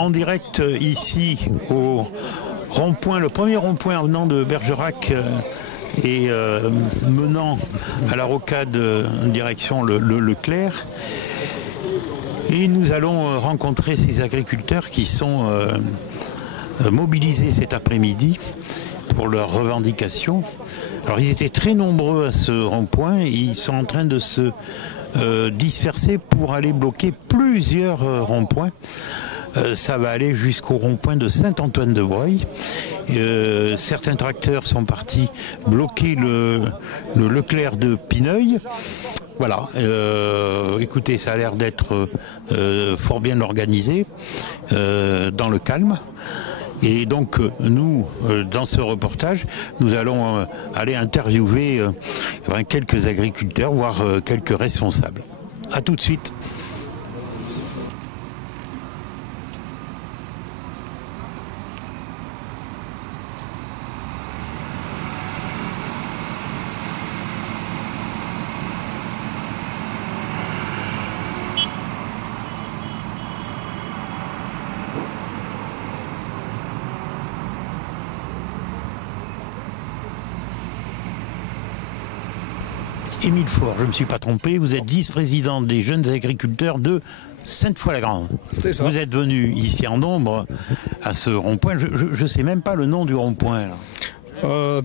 en direct ici au rond-point, le premier rond-point venant de Bergerac et menant à la rocade direction le Leclerc. Et nous allons rencontrer ces agriculteurs qui sont mobilisés cet après-midi pour leurs revendications. Alors ils étaient très nombreux à ce rond-point et ils sont en train de se disperser pour aller bloquer plusieurs ronds-points. Ça va aller jusqu'au rond-point de Saint-Antoine-de-Breuil. Certains tracteurs sont partis bloquer le Leclerc de Pineuil. Voilà, écoutez, ça a l'air d'être fort bien organisé, dans le calme. Et donc nous, dans ce reportage, nous allons aller interviewer quelques agriculteurs, voire quelques responsables. À tout de suite. Émile Faure, je ne me suis pas trompé, vous êtes vice-président des jeunes agriculteurs de Sainte-Foy-la-Grande. C'est ça. Vous êtes venu ici en nombre à ce rond-point, je ne sais même pas le nom du rond-point là.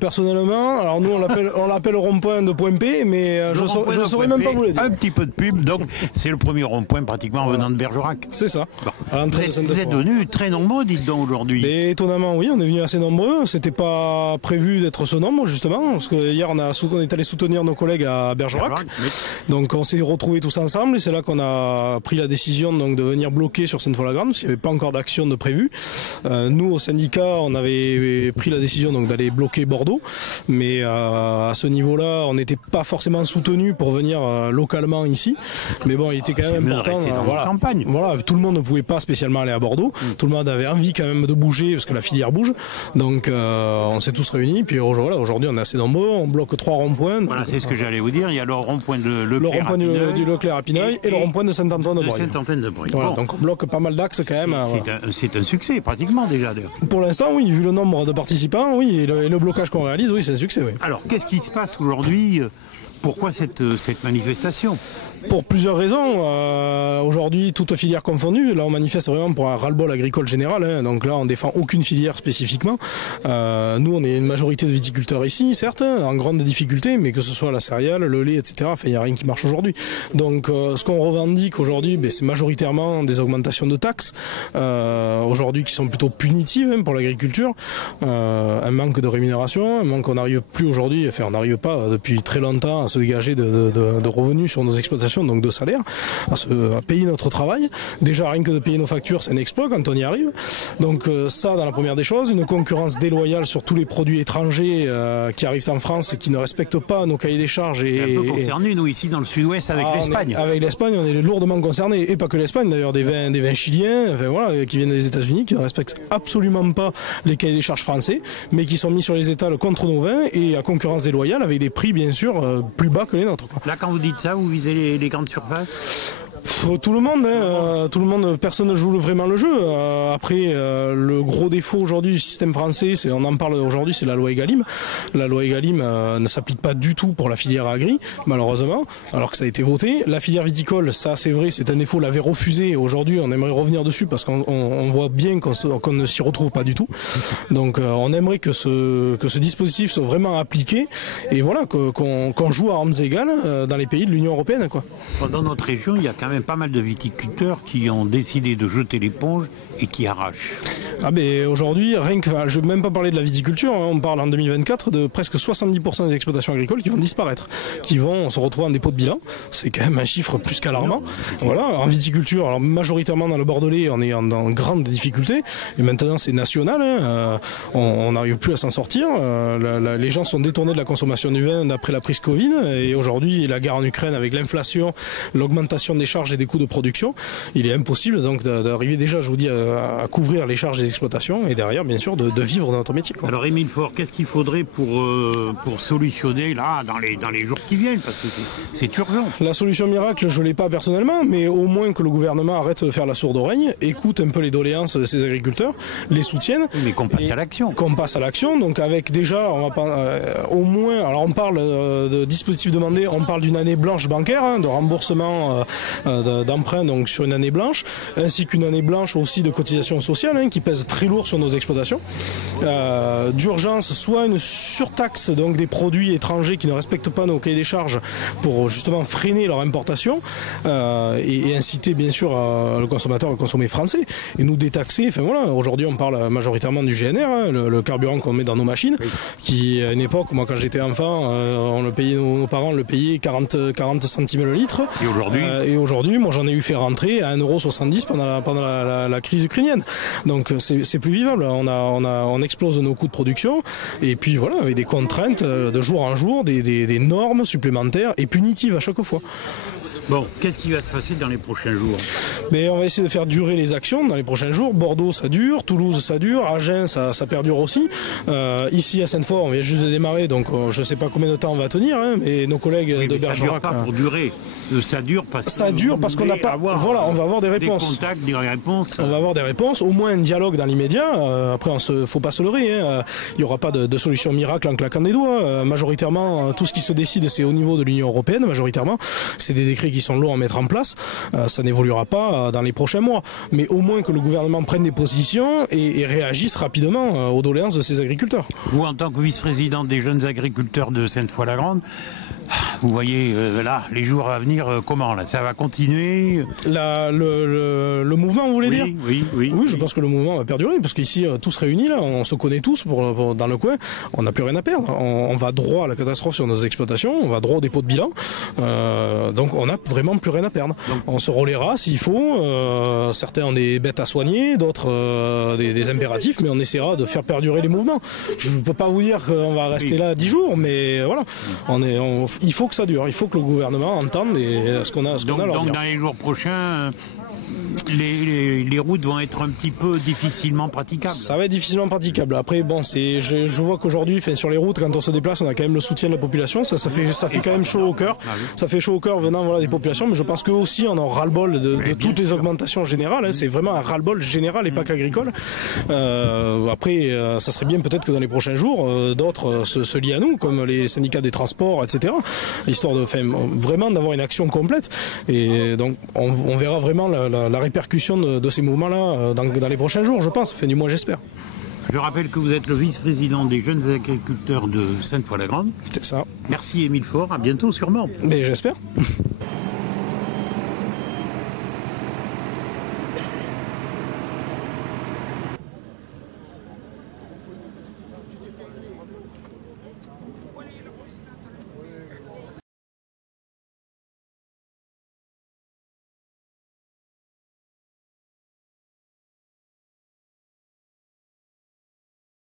Personnellement, alors nous on l'appelle rond-point de Point P, mais je ne saurais même pas vous le dire. Un petit peu de pub, donc c'est le premier rond-point pratiquement venant de Bergerac. C'est ça. Bon. Vous êtes venus très nombreux, dites donc, aujourd'hui. Et étonnamment, oui, on est venus assez nombreux. C'était pas prévu d'être ce nombre, justement, parce que hier on est allé soutenir nos collègues à Bergerac. Oui. Donc on s'est retrouvés tous ensemble et c'est là qu'on a pris la décision donc, de venir bloquer sur Sainte-Foy-la-Grande, parce qu'il n'y avait pas encore d'action de prévu. Nous, au syndicat, on avait pris la décision donc, d'aller bloquer Bordeaux, mais à ce niveau-là, on n'était pas forcément soutenu pour venir localement ici. Mais bon, il était quand même important. Voilà, tout le monde ne pouvait pas spécialement aller à Bordeaux. Tout le monde avait envie quand même de bouger parce que la filière bouge. Donc, on s'est tous réunis. Puis voilà, aujourd'hui, on est assez nombreux. On bloque 3 ronds-points. Voilà, c'est ce que j'allais vous dire. Il y a le rond-point de Leclerc, le rond-point du Leclerc à Pineuil et le rond-point de Saint-Antoine-de-Breuil. Voilà, donc on bloque pas mal d'axes quand même. C'est un succès pratiquement déjà. Pour l'instant, oui, vu le nombre de participants, oui, et le blocage qu'on réalise, oui, c'est un succès. Oui. Alors, qu'est-ce qui se passe aujourd'hui ? Pourquoi cette manifestation ? Pour plusieurs raisons. Aujourd'hui, toute filière confondue, là on manifeste vraiment pour un ras-le-bol agricole général. Hein. Donc là, on défend aucune filière spécifiquement. Nous, on est une majorité de viticulteurs ici, certes, en grande difficulté, mais que ce soit la céréale, le lait, etc. Enfin, il n'y a rien qui marche aujourd'hui. Donc, ce qu'on revendique aujourd'hui, c'est majoritairement des augmentations de taxes, aujourd'hui qui sont plutôt punitives pour l'agriculture, un manque de rémunération, un manque qu'on n'arrive plus aujourd'hui, enfin on n'arrive pas depuis très longtemps à se dégager de revenus sur nos exploitations, donc de salaire, à payer notre travail. Déjà, rien que de payer nos factures, c'est un exploit quand on y arrive. Donc ça, dans la première des choses, une concurrence déloyale sur tous les produits étrangers qui arrivent en France et qui ne respectent pas nos cahiers des charges. Et un peu concernés, nous, ici, dans le sud-ouest, avec l'Espagne. Avec l'Espagne, on est lourdement concernés. Et pas que l'Espagne, d'ailleurs, des vins chiliens, enfin, voilà, qui viennent des États-Unis, qui ne respectent absolument pas les cahiers des charges français, mais qui sont mis sur les étals contre nos vins et à concurrence déloyale, avec des prix, bien sûr, plus bas que les nôtres. Quoi. Là, quand vous dites ça, vous visez les grandes surfaces ? Tout le monde, personne ne joue vraiment le jeu. Après, le gros défaut aujourd'hui du système français, on en parle aujourd'hui, c'est la loi Egalim. La loi Egalim ne s'applique pas du tout pour la filière agri, malheureusement, alors que ça a été voté. La filière viticole, ça c'est vrai, c'est un défaut, l'avait refusé. Aujourd'hui, on aimerait revenir dessus parce qu'on voit bien qu'on ne s'y retrouve pas du tout. Donc, on aimerait que ce dispositif soit vraiment appliqué et voilà, qu'on joue à armes égales dans les pays de l'Union européenne, quoi. Dans notre région, il y a quand même pas mal de viticulteurs qui ont décidé de jeter l'éponge et qui arrachent. Ah ben aujourd'hui, je ne vais même pas parler de la viticulture, hein, on parle en 2024 de presque 70% des exploitations agricoles qui vont disparaître, qui vont se retrouver en dépôt de bilan. C'est quand même un chiffre plus qu'alarmant. Voilà, en viticulture, alors majoritairement dans le Bordelais, on est en grande difficulté, et maintenant c'est national, hein, on n'arrive plus à s'en sortir. Les gens sont détournés de la consommation du vin d'après la prise Covid, et aujourd'hui la guerre en Ukraine avec l'inflation, l'augmentation des charges charges et des coûts de production, il est impossible donc d'arriver déjà, je vous dis, à couvrir les charges des exploitations et derrière, bien sûr, de vivre dans notre métier, quoi. Alors Émile Faure, qu'est-ce qu'il faudrait pour solutionner là dans les jours qui viennent, parce que c'est urgent. La solution miracle, je ne l'ai pas personnellement, mais au moins que le gouvernement arrête de faire la sourde oreille, écoute un peu les doléances de ces agriculteurs, les soutienne. Mais qu'on passe à l'action. Qu'on passe à l'action. Donc avec déjà, on va au moins, alors on parle de dispositifs demandés, on parle d'une année blanche bancaire, hein, de remboursement d'emprunt donc sur une année blanche, ainsi qu'une année blanche aussi de cotisation sociale, hein, qui pèse très lourd sur nos exploitations. D'urgence, soit une surtaxe donc des produits étrangers qui ne respectent pas nos cahiers des charges pour justement freiner leur importation et inciter bien sûr le consommateur à consommer français et nous détaxer. Enfin voilà, aujourd'hui on parle majoritairement du GNR, hein, le carburant qu'on met dans nos machines, oui. Qui à une époque, moi quand j'étais enfant, on le payait, nos parents le payaient 40 centimes le litre. Et aujourd'hui, moi j'en ai eu fait rentrer à 1,70 € pendant la crise ukrainienne. Donc c'est plus vivable. On explose nos coûts de production et puis voilà, avec des contraintes de jour en jour, des normes supplémentaires et punitives à chaque fois. Bon, qu'est-ce qui va se passer dans les prochains jours? Mais on va essayer de faire durer les actions dans les prochains jours. Bordeaux, ça dure. Toulouse, ça dure. Agen, ça perdure aussi. Ici, à Sainte-Foy, on vient juste de démarrer, donc je ne sais pas combien de temps on va tenir. Hein, mais nos collègues de Bergerac... Ça ne dure pas pour durer. Ça dure parce qu'on n'a pas... Voilà, on va avoir des réponses. Des contacts, des réponses. On va avoir des réponses. Au moins un dialogue dans l'immédiat. Après, faut pas se leurrer. Hein. Il n'y aura pas de solution miracle en claquant des doigts. Majoritairement, tout ce qui se décide, c'est au niveau de l'Union européenne. Majoritairement, c'est des décrets qui sont lourds à mettre en place, ça n'évoluera pas dans les prochains mois. Mais au moins que le gouvernement prenne des positions et réagisse rapidement aux doléances de ces agriculteurs. Vous, en tant que vice-président des jeunes agriculteurs de Sainte-Foy-la-Grande, vous voyez là, les jours à venir, comment là, ça va continuer? Le mouvement, vous voulez dire? Oui, je pense que le mouvement va perdurer, parce qu'ici, tous réunis, là, on se connaît tous dans le coin, on n'a plus rien à perdre. On va droit à la catastrophe sur nos exploitations, on va droit au dépôt de bilan, donc on n'a vraiment plus rien à perdre. Donc, on se relaiera s'il faut, certains ont des bêtes à soigner, d'autres des impératifs, mais on essaiera de faire perdurer les mouvements. Je ne peux pas vous dire qu'on va rester là 10 jours, mais voilà, il faut que ça dure, il faut que le gouvernement entende ce qu'on a à leur dire. Donc dans les jours prochains, les routes vont être un petit peu difficilement praticables. Ça va être difficilement praticable. Après, bon, je vois qu'aujourd'hui, sur les routes, quand on se déplace, on a quand même le soutien de la population. Ça fait quand même chaud au cœur. Ça fait chaud au cœur venant des populations, mais je pense qu'eux aussi en ont ras-le-bol de toutes les augmentations générales. Hein. C'est vraiment un ras-le-bol général et pas qu'agricole. Après, ça serait bien peut-être que dans les prochains jours, d'autres se lient à nous, comme les syndicats des transports, etc. Histoire de vraiment d'avoir une action complète. Et donc, on verra vraiment la répercussion de ces mouvements-là dans les prochains jours, je pense. Du moins, j'espère. Je rappelle que vous êtes le vice-président des jeunes agriculteurs de Sainte-Foy-la-Grande. C'est ça. Merci Émile Faure, à bientôt sûrement. Mais j'espère.